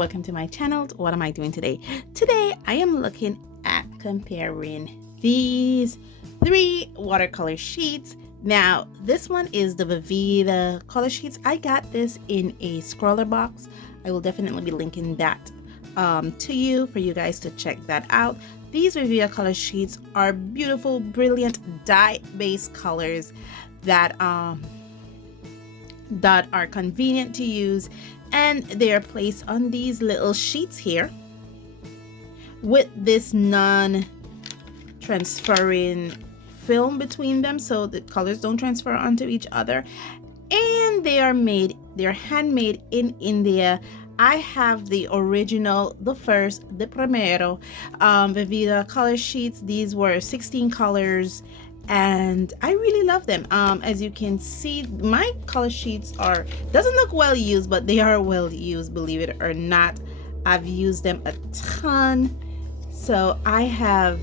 welcome to my channel. What am I doing today? Today I am looking at comparing these 3 watercolor sheets. Now this one is the Viviva color sheets. I got this in a scroller box. I will definitely be linking that to you for you guys to check that out. These Viviva color sheets are beautiful, brilliant dye-based colors that are convenient to use, and they are placed on these little sheets here with this non-transferring film between them so the colors don't transfer onto each other. And they're handmade in India. I have the original, the primero Viviva color sheets. These were 16 colors and I really love them. As you can see, my color sheets doesn't look well used, but they are well used, believe it or not. I've used them a ton, so I have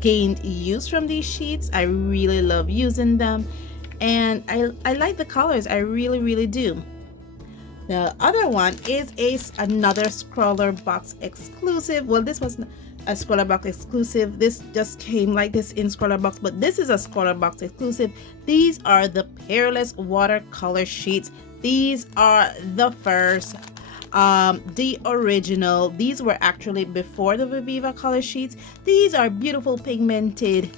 gained use from these sheets. I really love using them, and I like the colors. I really do. The other one is another scroller box exclusive. Well, this was a scroller box exclusive. This just came like this in scroller box, but this is a scroller box exclusive. These are the Peerless watercolor sheets. These are the first, the original. These were actually before the Viviva color sheets. These are beautiful pigment-based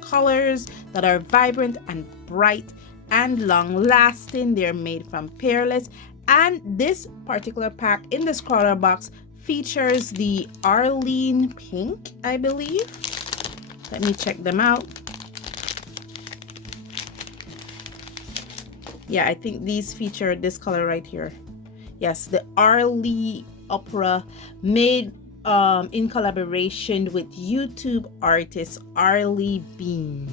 colors that are vibrant and bright and long-lasting. They're made from Peerless, and this particular pack in the scroller box features the Arlene pink, I believe. Let me check them out. Yeah, I think these feature this color right here. Yes, the Arlene Opera, made in collaboration with YouTube artist Arlie Bean.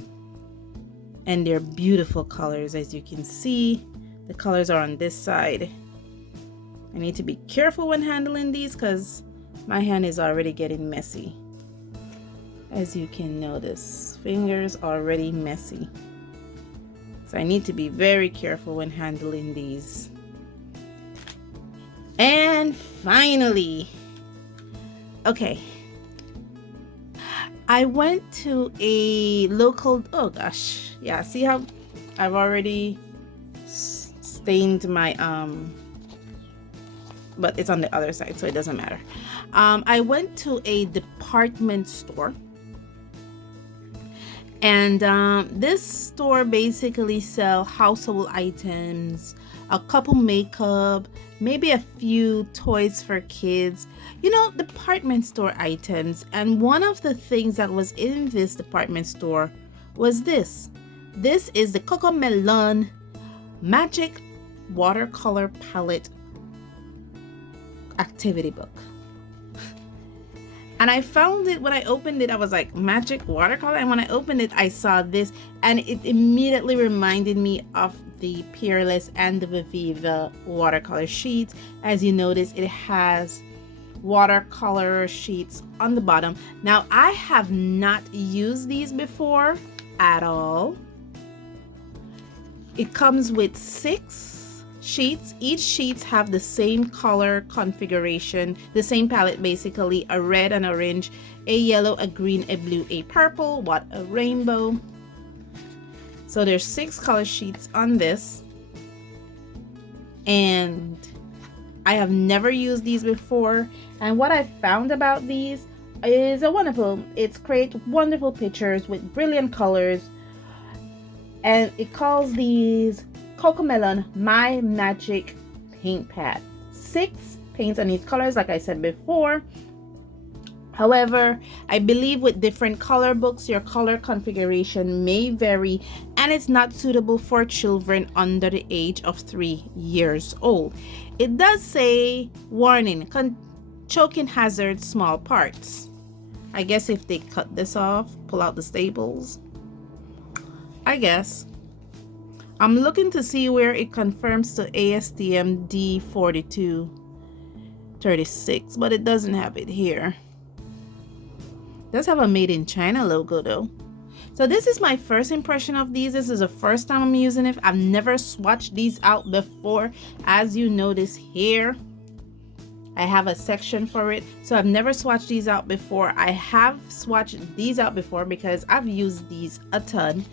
And they're beautiful colors. As you can see, the colors are on this side. I need to be careful when handling these because my hand is already getting messy. As you can notice, fingers already messy. So I need to be very careful when handling these. And finally, okay, I went to a local, oh gosh, yeah, see how I've already stained my, but it's on the other side, so it doesn't matter. I went to a department store, and this store basically sells household items, a couple makeup, maybe a few toys for kids, you know, department store items. And one of the things that was in this department store was this. This is the Cocomelon Magic Watercolor Palette activity book. And I found it, when I opened it, I was like, magic watercolor? And when I opened it, I saw this, and it immediately reminded me of the Peerless and the Viviva watercolor sheets. As you notice, it has watercolor sheets on the bottom. Now, I have not used these before at all. It comes with 6 sheets. Each sheets have the same color configuration, the same palette basically, a red and orange, a yellow, a green, a blue, a purple, what a rainbow. So there's 6 color sheets on this, and I have never used these before. And what I found about these is it's create wonderful pictures with brilliant colors, and it calls these Cocomelon My Magic Paint Pad. 6 paints on each colors, like I said before. However, I believe with different color books, your color configuration may vary, and it's not suitable for children under the age of 3 years old. It does say, warning, choking hazard, small parts. I guess if they cut this off, pull out the staples, I guess. I'm looking to see where it confirms to ASTM D4236, but it doesn't have it here. It does have a made in China logo though. So this is my first impression of these. This is the first time I'm using it. I've never swatched these out before, as you notice here. I have a section for it. So I've never swatched these out before. I have swatched these out before because I've used these a ton,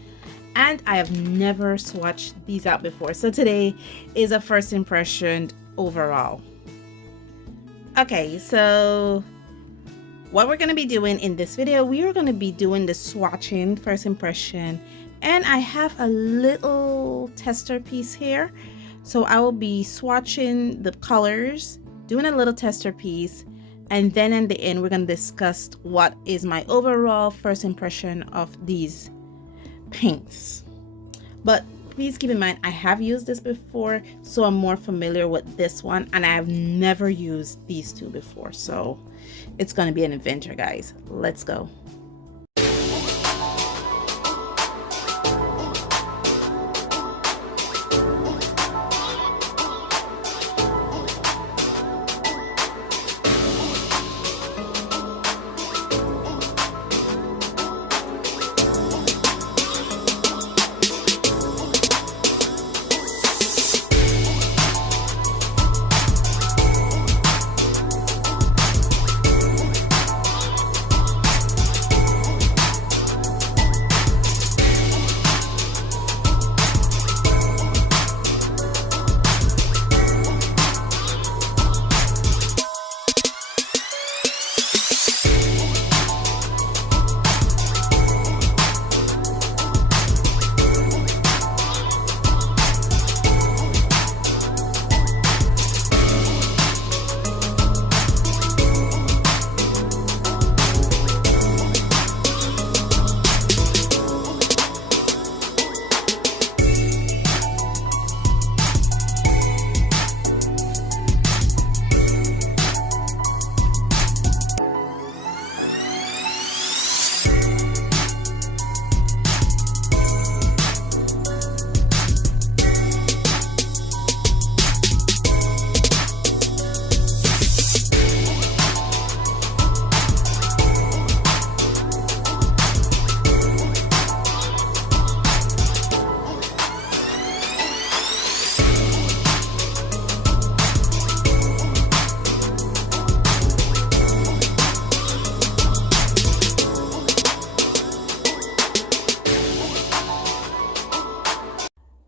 and I have never swatched these out before. So today is a first impression overall. Okay, so what we're going to be doing in this video, we are going to be doing the swatching first impression, and I have a little tester piece here. So I will be swatching the colors, doing a little tester piece, and then in the end we're going to discuss what is my overall first impression of these paints. But please keep in mind, I have used this before, so I'm more familiar with this one, and I have never used these two before, so it's going to be an adventure, guys. Let's go.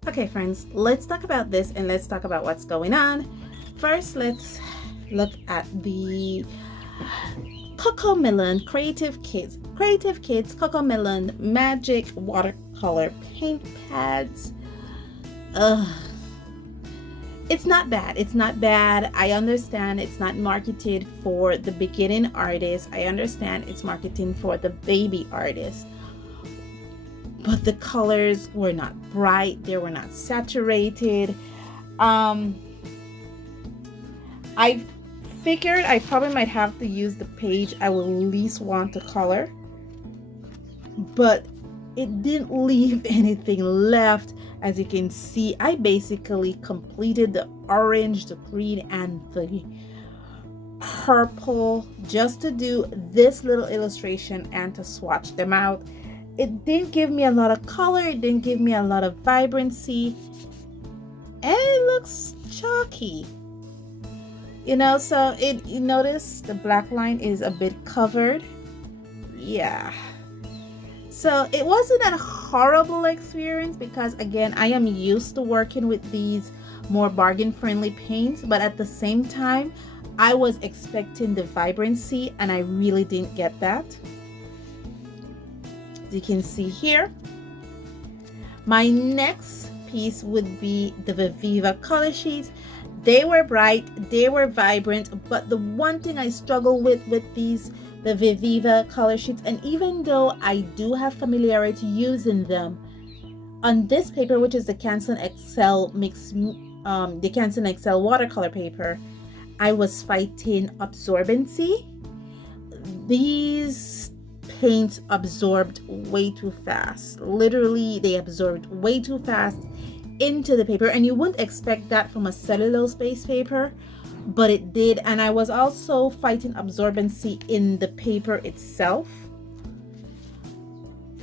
Okay friends, let's talk about this and let's talk about what's going on. First, let's look at the Cocomelon Creative Kids Cocomelon Magic Watercolor Paint Pads. It's not bad. I understand it's not marketed for the beginning artist. I understand it's marketing for the baby artist. But the colors were not bright, they were not saturated. I figured I probably might have to use the page I will least want to color, but it didn't leave anything left. As you can see, I basically completed the orange, the green, and the purple just to do this little illustration and to swatch them out. It didn't give me a lot of color, it didn't give me a lot of vibrancy, and it looks chalky, you know. So you notice the black line is a bit covered. Yeah, so it wasn't a horrible experience because again, I am used to working with these more bargain friendly paints, but at the same time I was expecting the vibrancy and I really didn't get that. You can see here. My next piece would be the Viviva color sheets. They were bright, they were vibrant, but the one thing I struggle with the Viviva color sheets, and even though I do have familiarity using them on this paper, which is the Canson XL the Canson XL watercolor paper, I was fighting absorbency. These paints absorbed way too fast. Literally, they absorbed way too fast into the paper, and you wouldn't expect that from a cellulose based paper, but it did. And I was also fighting absorbency in the paper itself.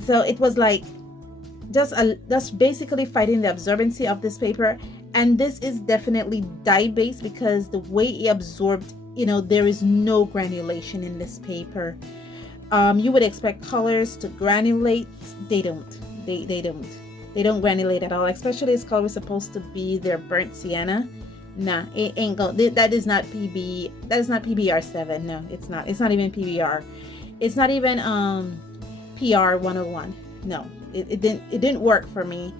So it was like just basically fighting the absorbency of this paper. And this is definitely dye based because the way it absorbed you know, there is no granulation in this paper. You would expect colors to granulate. They don't. They don't. They don't granulate at all. Especially this color is supposed to be their burnt sienna. Nah, it ain't go. That is not PB. That is not PBR7. No, it's not. It's not even PBR. It's not even PR 101. No, it didn't work for me.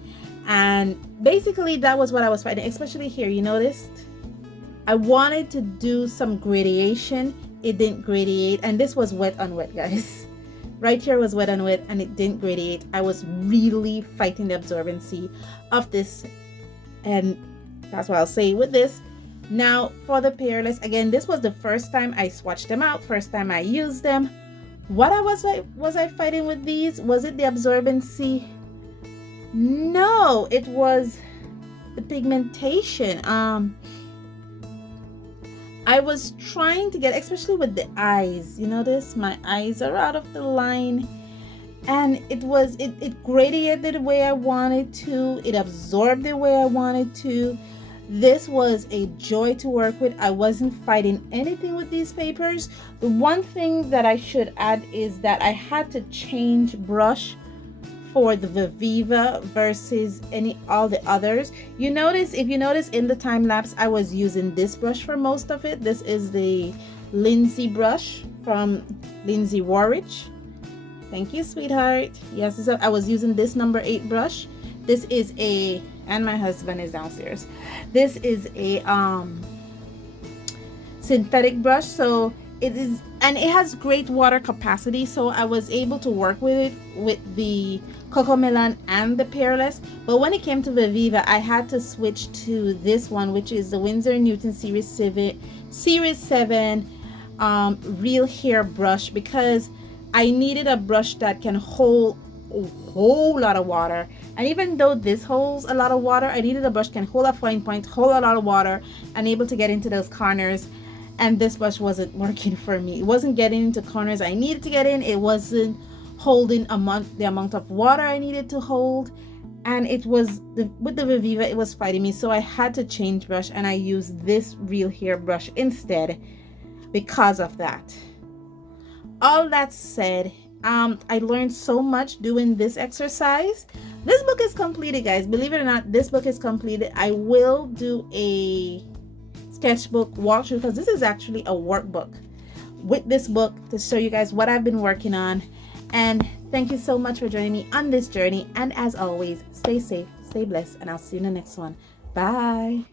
And basically that was what I was fighting. Especially here, you noticed I wanted to do some gradation. It didn't gradiate, and this was wet on wet, guys. Right here was wet on wet, and it didn't gradiate. I was really fighting the absorbency of this, and that's what I'll say with this. Now for the Peerless, again, this was the first time I swatched them out, first time I used them. What was I fighting with these? Was it the absorbency? No, it was the pigmentation. I was trying to get, especially with the eyes, you notice my eyes are out of the line, and it gradiated the way I wanted to, it absorbed the way I wanted to. This was a joy to work with. I wasn't fighting anything with these papers. The one thing that I should add is that I had to change brush for the Viviva versus all the others. If you notice in the time lapse, I was using this brush for most of it. This is the Lindsay brush from Lindsay Warwick. Thank you, sweetheart. Yes, I was using this number 8 brush. This is and my husband is downstairs. This is a synthetic brush, so it is, and it has great water capacity, so I was able to work with it with the Cocomelon and the Peerless. But when it came to Viviva, I had to switch to this one, which is the Winsor & Newton Series 7 real hair brush, because I needed a brush that can hold a whole lot of water. And even though this holds a lot of water, I needed a brush that can hold a fine point, hold a lot of water, and able to get into those corners. And this brush wasn't working for me. It wasn't getting into corners I needed to get in. It wasn't holding the amount of water I needed to hold. And it was with the Viviva, it was fighting me. So I had to change brush, and I used this real hair brush instead because of that. All that said, I learned so much doing this exercise. This book is completed, guys. Believe it or not, this book is completed. I will do a sketchbook walkthrough, because this is actually a workbook with this book to show you guys what I've been working on. And thank you so much for joining me on this journey. And as always, stay safe, stay blessed, and I'll see you in the next one. Bye.